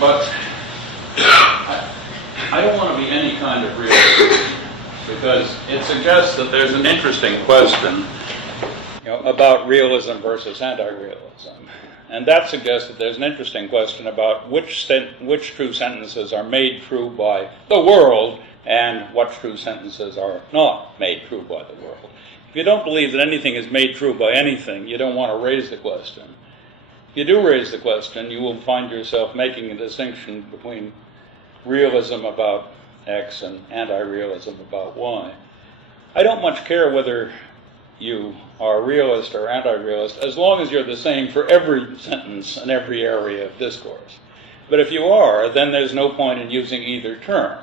But I don't want to be any kind of realist, because it suggests that there's an interesting question, about realism versus anti-realism. And that suggests that there's an interesting question about which true sentences are made true by the world and what true sentences are not made true by the world. If you don't believe that anything is made true by anything, you don't want to raise the question. If you do raise the question, you will find yourself making a distinction between realism about X and anti-realism about Y. I don't much care whether you are realist or anti-realist, as long as you're the same for every sentence and every area of discourse. But if you are, then there's no point in using either term,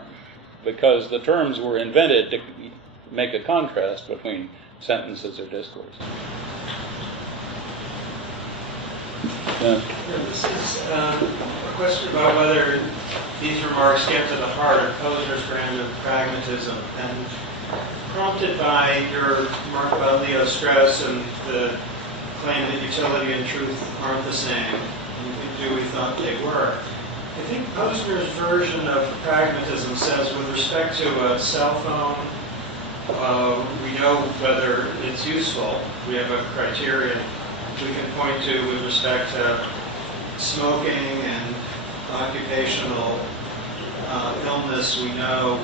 because the terms were invented to make a contrast between sentences or discourse. This is a question about whether these remarks get to the heart of Posner's brand of pragmatism, and prompted by your remark about Leo Strauss and the claim that utility and truth aren't the same, and Dewey thought they were. I think Posner's version of pragmatism says, with respect to a cell phone, we know whether it's useful. We have a criterion we can point to with respect to smoking and occupational illness. We know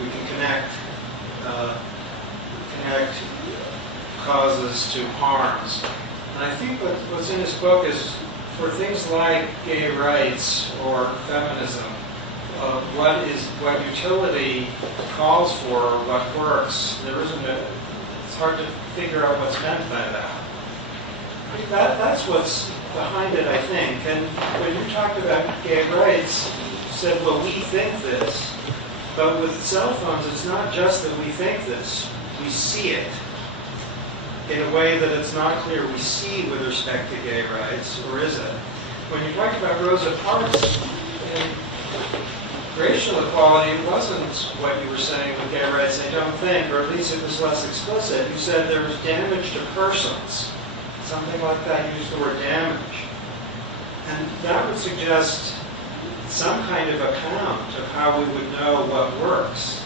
we can connect causes to harms. And I think what's in his book is, for things like gay rights or feminism, what utility calls for, what works. It's hard to figure out what's meant by that. That's what's behind it, I think. And when you talked about gay rights, you said, well, we think this. But with cell phones, it's not just that we think this. We see it in a way that it's not clear we see with respect to gay rights, or is it? When you talked about Rosa Parks and racial equality, it wasn't what you were saying with gay rights, I don't think, or at least it was less explicit. You said there was damage to persons. Something like that, you used the word damage. And that would suggest some kind of account of how we would know what works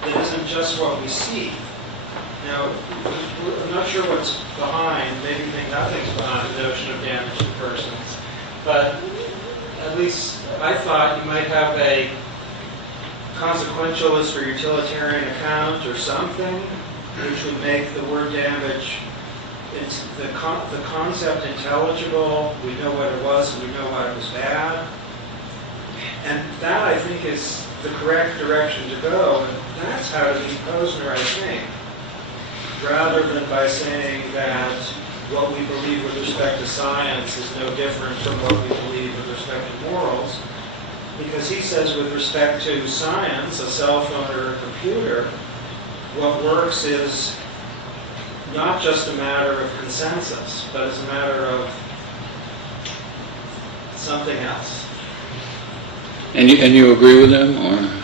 that isn't just what we see. Now, I'm not sure what's behind, maybe you think nothing's behind the notion of damage to persons, but at least I thought you might have a consequentialist or utilitarian account or something which would make the word damage, it's the concept intelligible. We know what it was and we know why it was bad. And that, I think, is the correct direction to go. And that's how to be Posner, I think. Rather than by saying that what we believe with respect to science is no different from what we believe with respect to morals. Because he says with respect to science, a cell phone or a computer, what works is not just a matter of consensus, but it's a matter of something else. And you agree with him, or?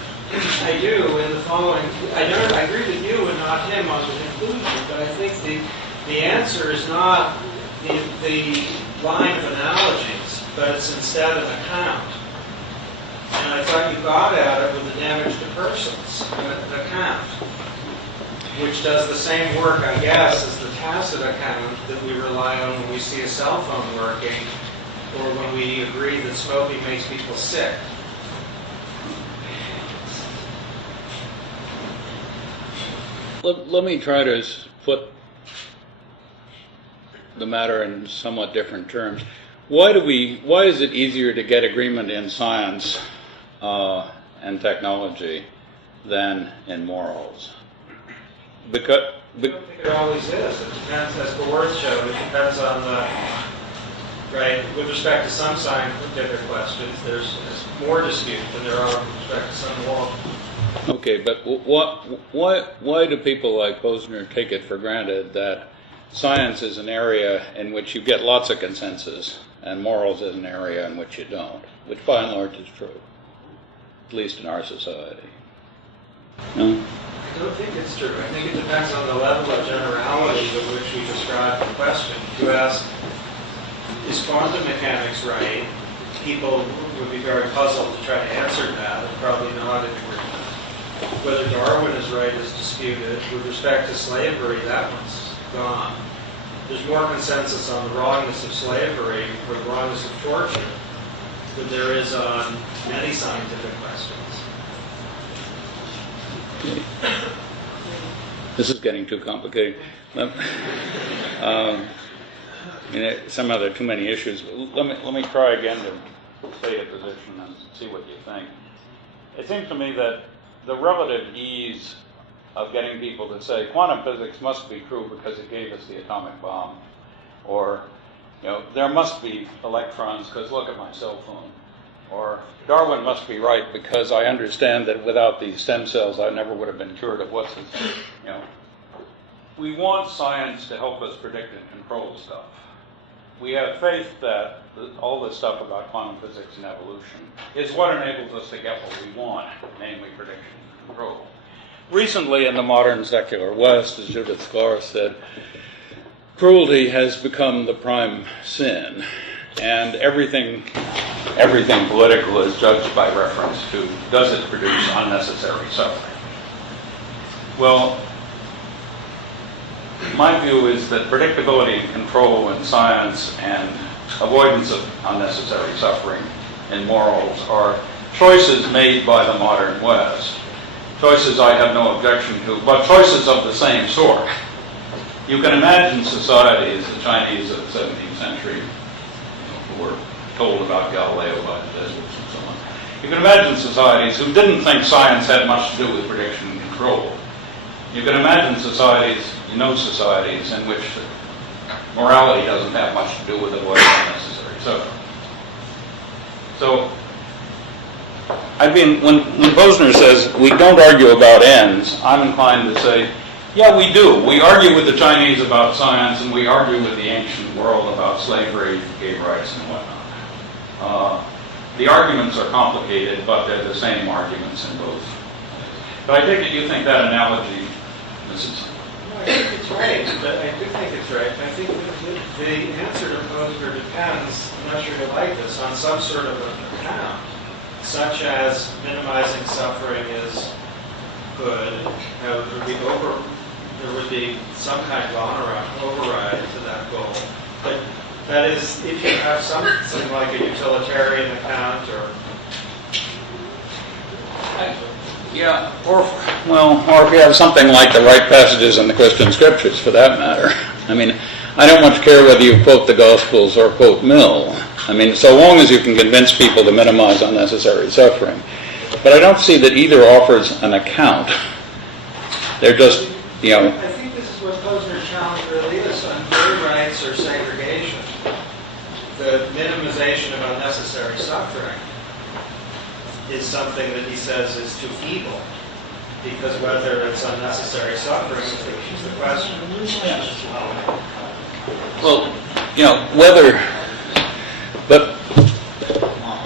I do in the following. I agree with you and not him on the conclusion, but I think the answer is not the line of analogies, but it's instead an account. And I thought you got at it with the damage to persons, an account, which does the same work, I guess, as the tacit account that we rely on when we see a cell phone working, or when we agree that smoking makes people sick. Let me try to put the matter in somewhat different terms. Why is it easier to get agreement in science and technology than in morals? I don't think it always is. It depends, as the words showed, it depends on right, with respect to some scientific questions, there's more dispute than there are with respect to some moral. Okay, but why do people like Posner take it for granted that science is an area in which you get lots of consensus and morals is an area in which you don't, which by and large is true, at least in our society? No? I don't think it's true. I think it depends on the level of generality with which we describe the question. You ask, is quantum mechanics right? people would be very puzzled to try to answer that, and probably not in agreement. Whether Darwin is right is disputed. With respect to slavery, that one's gone. There's more consensus on the wrongness of slavery or the wrongness of torture than there is on many scientific questions. This is getting too complicated. Some other too many issues. Let me try again to state a position and see what you think. It seems to me that the relative ease of getting people to say quantum physics must be true because it gave us the atomic bomb, or there must be electrons because look at my cell phone, or Darwin must be right because I understand that without these stem cells I never would have been cured of what's this. We want science to help us predict and control stuff. We have faith that all this stuff about quantum physics and evolution is what enables us to get what we want, namely prediction and control. Recently in the modern secular West, as Judith Sklar said, cruelty has become the prime sin, and everything political is judged by reference to, does it produce unnecessary suffering? Well, my view is that predictability and control in science and avoidance of unnecessary suffering in morals are choices made by the modern West. Choices I have no objection to, but choices of the same sort. You can imagine societies, the Chinese of the 17th century, who were told about Galileo by the Jesuits and so on. You can imagine societies who didn't think science had much to do with prediction and control. You can imagine societies in which morality doesn't have much to do with avoiding unnecessary suffering. So, when Posner says we don't argue about ends, I'm inclined to say, yeah, we do. We argue with the Chinese about science, and we argue with the ancient world about slavery, gay rights, and whatnot. The arguments are complicated, but they're the same arguments in both. But I take it you think that analogy, Mrs. I think it's right, but I do think it's right. I think the answer to Posner depends, I'm not sure you like this, on some sort of an account, such as minimizing suffering is good. There would be some kind of override to that goal. But that is, if you have something like a utilitarian account or... Yeah, or if you have something like the right passages in the Christian scriptures, for that matter. I don't much care whether you quote the Gospels or quote Mill. So long as you can convince people to minimize unnecessary suffering. But I don't see that either offers an account. They're just, I think this is what Posner's challenge really is on gay rights or segregation. The minimization of unnecessary suffering is something that he says is too feeble, because whether it's unnecessary suffering is the question. Well, whether, but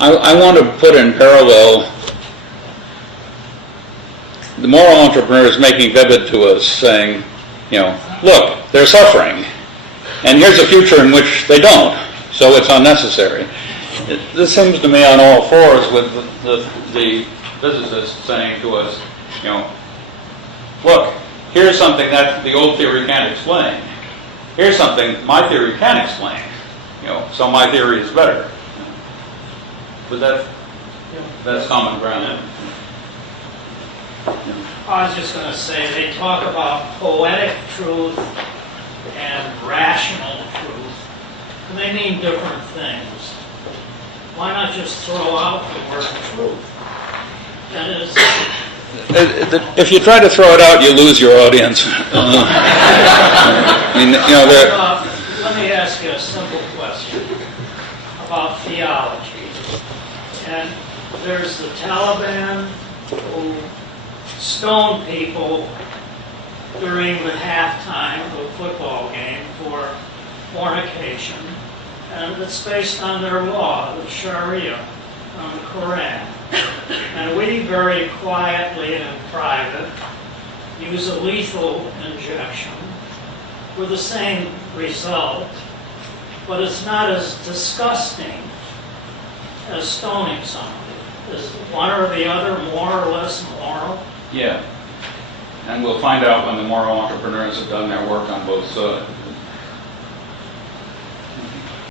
I want to put in parallel the moral entrepreneurs making vivid to us, saying, look, they're suffering, and here's a future in which they don't, so it's unnecessary. This seems to me on all fours with the physicist saying to us, look, here's something that the old theory can't explain. Here's something my theory can explain. So my theory is better. But that's common ground. I was just going to say, they talk about poetic truth and rational truth, and they mean different things. Why not just throw out the word truth? That is... If you try to throw it out, you lose your audience. Let me ask you a simple question about theology. And there's the Taliban who stone people during the halftime of a football game for fornication. And it's based on their law, the Sharia, on the Quran. And we very quietly and in private use a lethal injection with the same result, but it's not as disgusting as stoning somebody? Is one or the other more or less moral? Yeah. And we'll find out when the moral entrepreneurs have done their work on both sides.